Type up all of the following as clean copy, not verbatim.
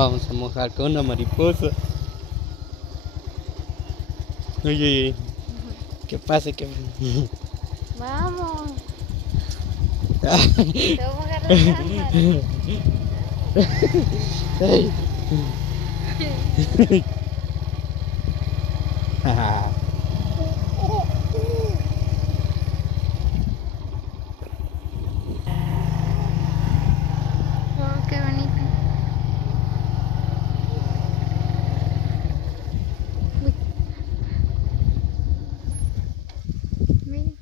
vamos a mojar con una mariposa. Oye, ¿qué pasa? Vamos. Te voy a mojar la cámara. Ay. Oh, qué bonito. Uy. Mira.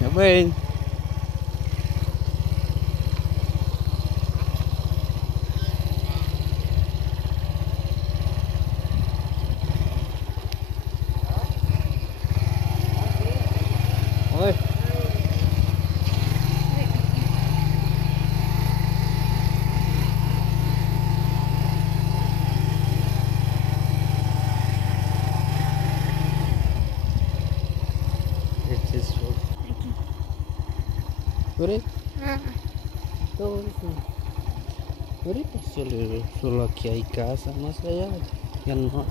Ya ven. Oye. Este es solo. Aquí. ¿Por ahí? Ah, Todo eso. Ahorita solo aquí hay casa, no sé allá. Ya no.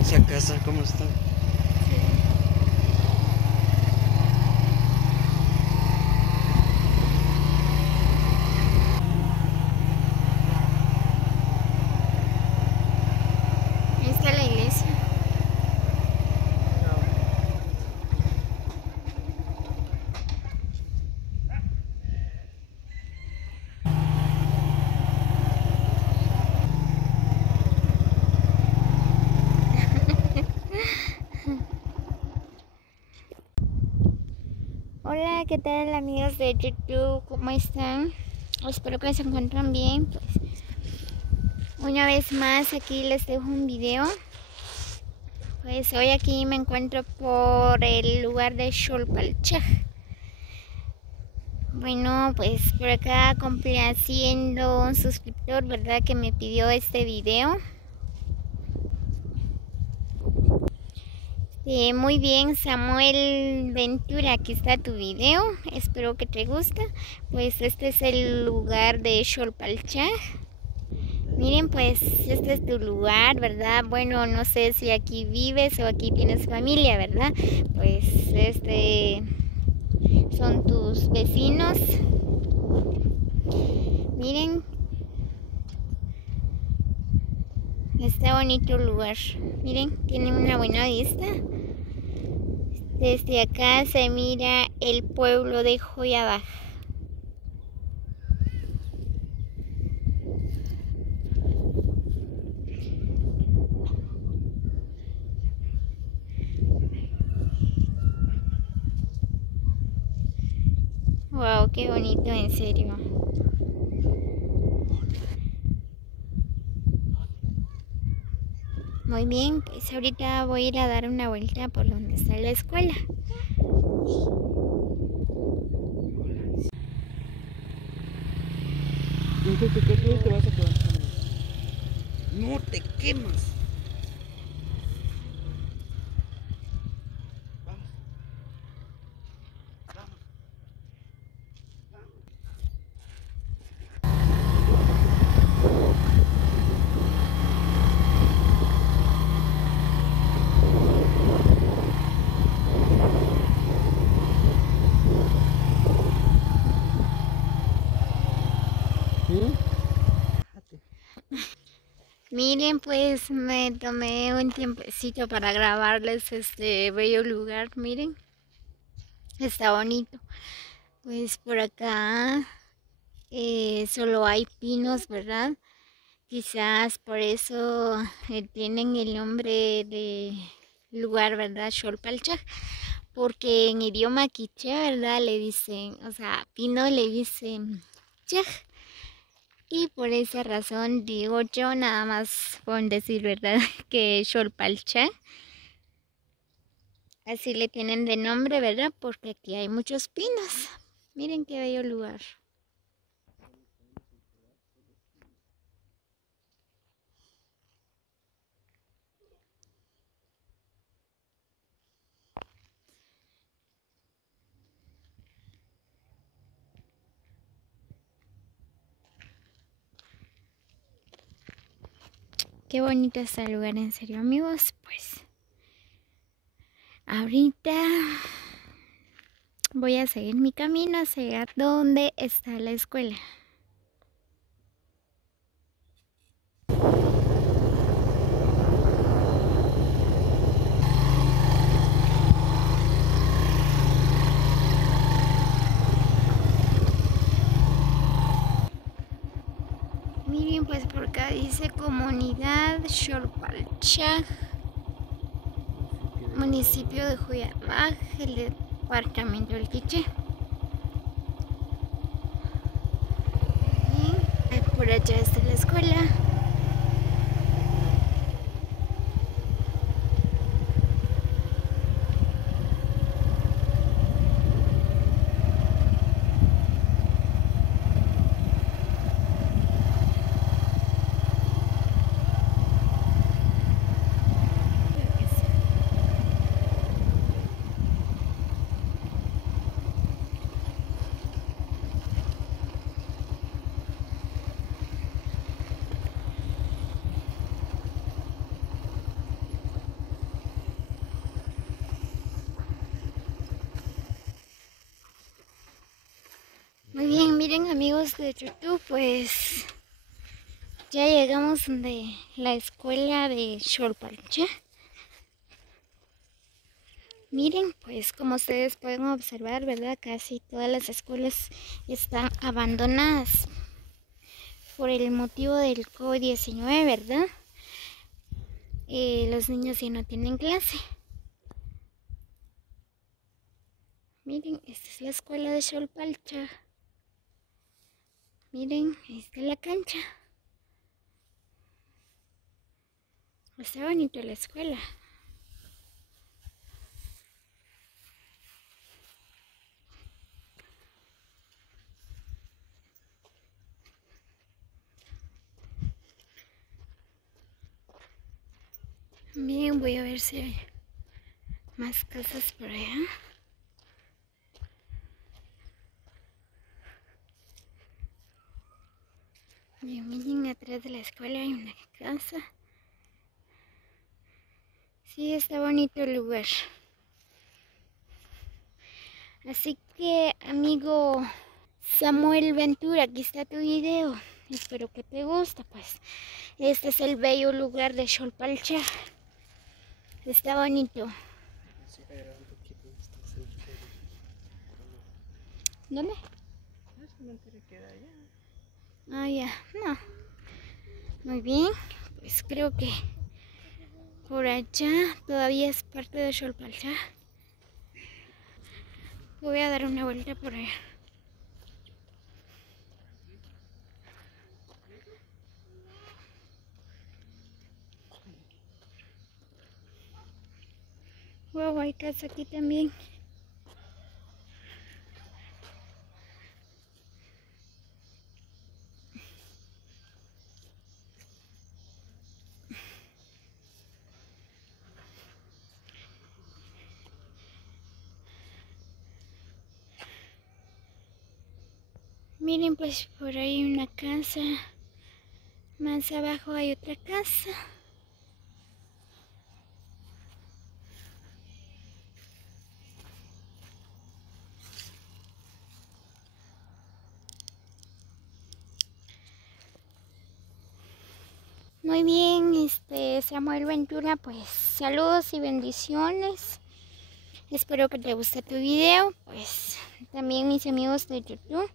Esa casa, ¿cómo está? ahí está la iglesia. Hola, ¿qué tal amigos de YouTube? ¿Cómo están? Espero que se encuentren bien. Pues una vez más aquí les dejo un video. Pues hoy aquí me encuentro por el lugar de Xolpalchaj. Bueno, pues por acá complaciendo un suscriptor, ¿verdad? Que me pidió este video. Muy bien, Samuel Ventura, aquí está tu video. Espero que te guste. Pues este es el lugar de Xolpalchaj. Miren, pues este es tu lugar, ¿verdad? Bueno, no sé si aquí vives o aquí tienes familia, ¿verdad? Pues son tus vecinos. Miren, está bonito el lugar. Miren, tiene una buena vista. Desde acá se mira el pueblo de Joyabaj. Wow, qué bonito, en serio. Muy bien, pues ahorita voy a ir a dar una vuelta por donde está la escuela. Te vas a quedar. No te quemas. Miren, pues me tomé un tiempecito para grabarles este bello lugar. Miren, está bonito. Pues por acá solo hay pinos, ¿verdad? Quizás por eso tienen el nombre de lugar, ¿verdad? Xolpalchaj. Porque en idioma quiché, ¿verdad? Le dicen, o sea, pino le dicen chaj. Y por esa razón digo yo, nada más con decir, ¿verdad? Que Xolpalchaj. Así le tienen de nombre, ¿verdad? Porque aquí hay muchos pinos. Miren qué bello lugar. Qué bonito está el lugar, en serio, amigos. Pues ahorita voy a seguir mi camino hacia llegar donde está la escuela. Miren, pues por acá dice Comunidad Xolpalcha, municipio de Juyamaj, el departamento del Quiché. Y por allá está la escuela. Muy bien, miren amigos de YouTube, pues ya llegamos donde la escuela de Xolpalcha. Miren, pues como ustedes pueden observar, ¿verdad? Casi todas las escuelas están abandonadas por el motivo del COVID-19, ¿verdad? Los niños ya no tienen clase. Miren, esta es la escuela de Xolpalcha. Miren, ahí está la cancha. Está bonito la escuela. Miren, voy a ver si hay más casas por allá. Miren, atrás de la escuela hay una casa. Sí, está bonito el lugar. Así que, amigo Samuel Ventura, aquí está tu video. Espero que te guste, pues. Este es el bello lugar de Xolpalcha. Está bonito. ¿Dónde? Ah, ya, no. Muy bien, pues creo que por allá todavía es parte de Xolpalcha. Voy a dar una vuelta por allá. Wow, hay casa aquí también. Miren, pues por ahí hay una casa. Más abajo hay otra casa. Muy bien, Samuel Ventura, pues saludos y bendiciones. Espero que te guste tu video. Pues también mis amigos de YouTube,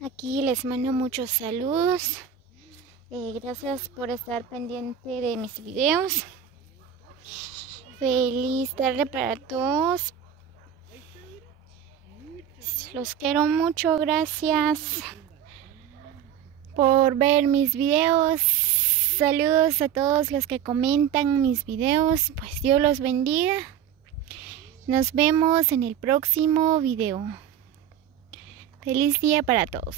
aquí les mando muchos saludos. Gracias por estar pendiente de mis videos. Feliz tarde para todos. Los quiero mucho. Gracias por ver mis videos. Saludos a todos los que comentan mis videos. Pues Dios los bendiga. Nos vemos en el próximo video. Feliz día para todos.